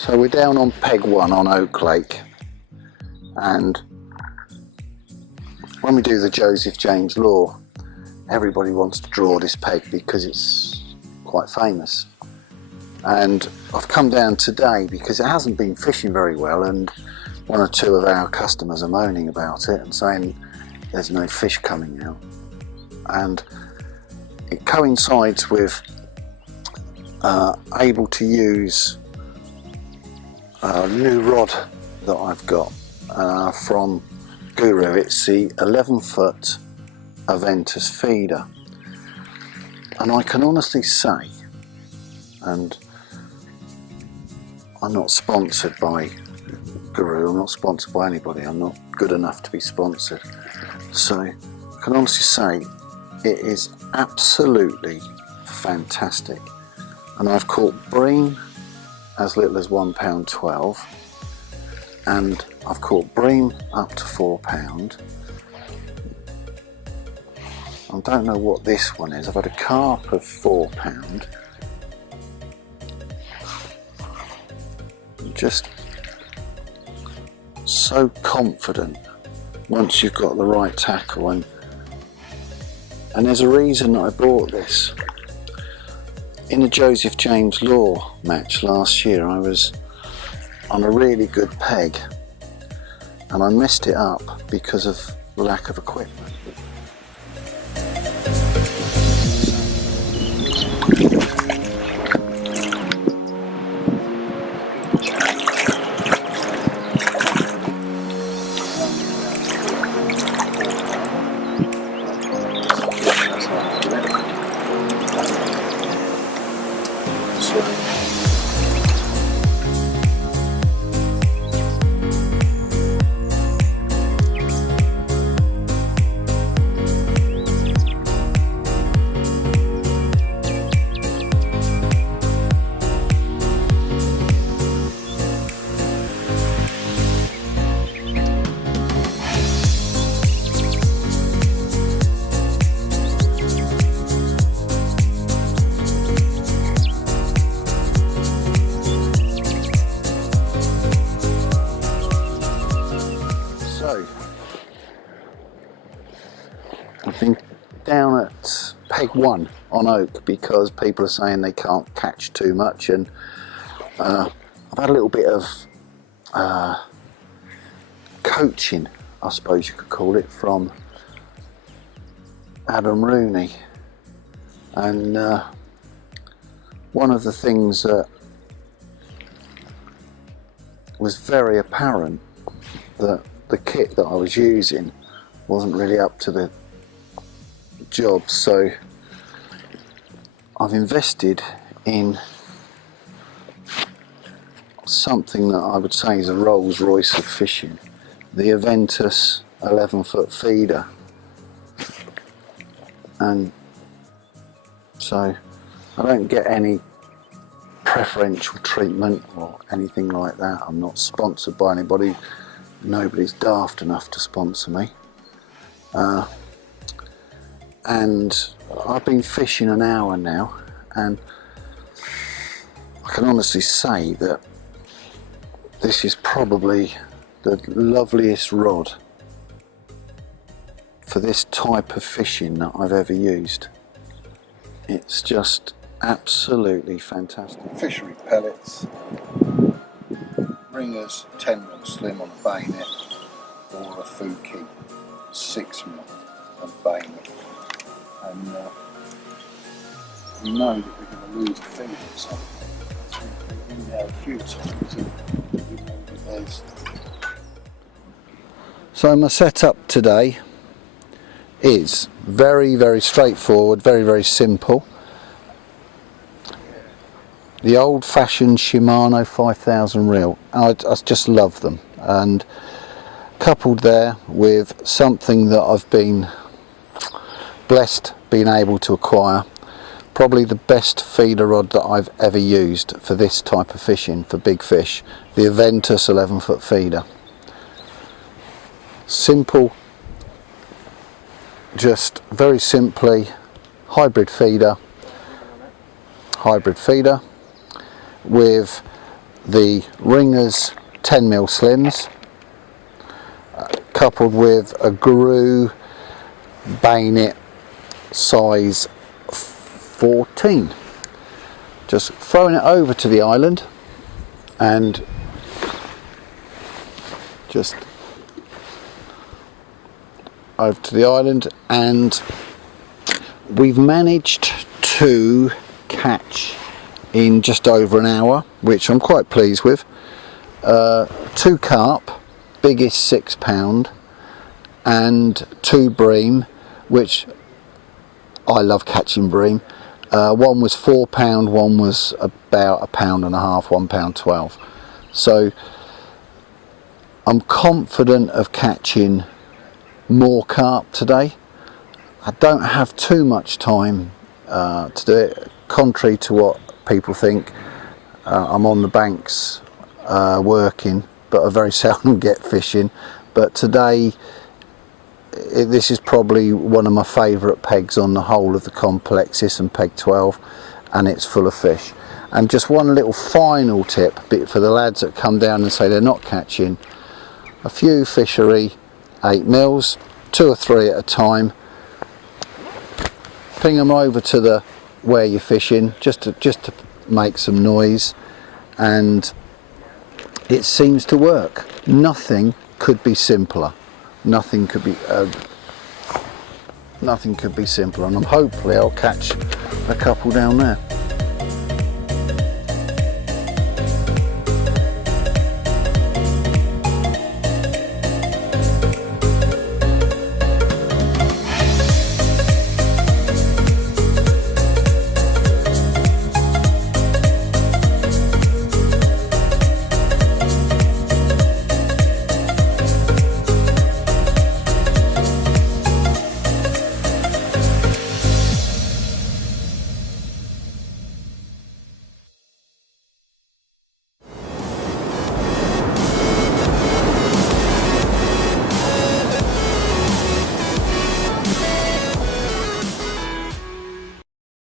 So we're down on peg 1 on Oak Lake, and when we do the Joseph James Law, everybody wants to draw this peg because it's quite famous. And I've come down today because it hasn't been fishing very well, and one or two of our customers are moaning about it and saying there's no fish coming out. And it coincides with able to use a new rod that I've got from Guru. It's the 11-foot Alders feeder, and I can honestly say, and I'm not sponsored by Guru, I'm not sponsored by anybody, I'm not good enough to be sponsored, so I can honestly say it is absolutely fantastic. And I've caught bream as little as £1.12, and I've caught bream up to £4. I don't know what this one is. I've had a carp of £4. I'm just so confident once you've got the right tackle, and there's a reason that I bought this. In a Joseph James Law match last year, I was on a really good peg and I messed it up because of lack of equipment. I've been down at peg 1 on Oak because people are saying they can't catch too much, and I've had a little bit of coaching, I suppose you could call it, from Adam Rooney, and one of the things that was very apparent, that the kit that I was using wasn't really up to the job, so I've invested in something that I would say is a Rolls Royce of fishing, the Alders 11-foot feeder. And so I don't get any preferential treatment or anything like that. I'm not sponsored by anybody, nobody's daft enough to sponsor me. And I've been fishing an hour now, and I can honestly say that this is probably the loveliest rod for this type of fishing that I've ever used. It's just absolutely fantastic. Fishery pellets, ringers 10mm slim on a bayonet, or a food key 6mm on a bayonet. And we know that we're going to lose a feed or something. We've been there a few times, and we know that there's... So my setup today is very, very straightforward, very, very simple. The old-fashioned Shimano 5000 reel. I just love them, and coupled there with something that I've been blessed being able to acquire, probably the best feeder rod that I've ever used for this type of fishing, for big fish, the Alders 11-foot feeder. Simple, just very simply hybrid feeder with the Ringers 10mm slims, coupled with a Guru bayonet size 14. Just throwing it over to the island and just over to the island, and we've managed to catch in just over an hour, which I'm quite pleased with. 2 carp, biggest £6, and 2 bream, which I love catching bream. One was £4, one was about £1.5, £1.12. So I'm confident of catching more carp today. I don't have too much time to do it, contrary to what people think. I'm on the banks working, but I very seldom get fishing. But today, this is probably one of my favourite pegs on the whole of the complex, this and peg 12, and it's full of fish. And just one little final tip for the lads that come down and say they're not catching: a few Fishery 8mm, 2 or 3 at a time, ping them over to the where you're fishing just to make some noise, and it seems to work. Nothing could be simpler. Nothing could be simpler, and hopefully I'll catch a couple down there.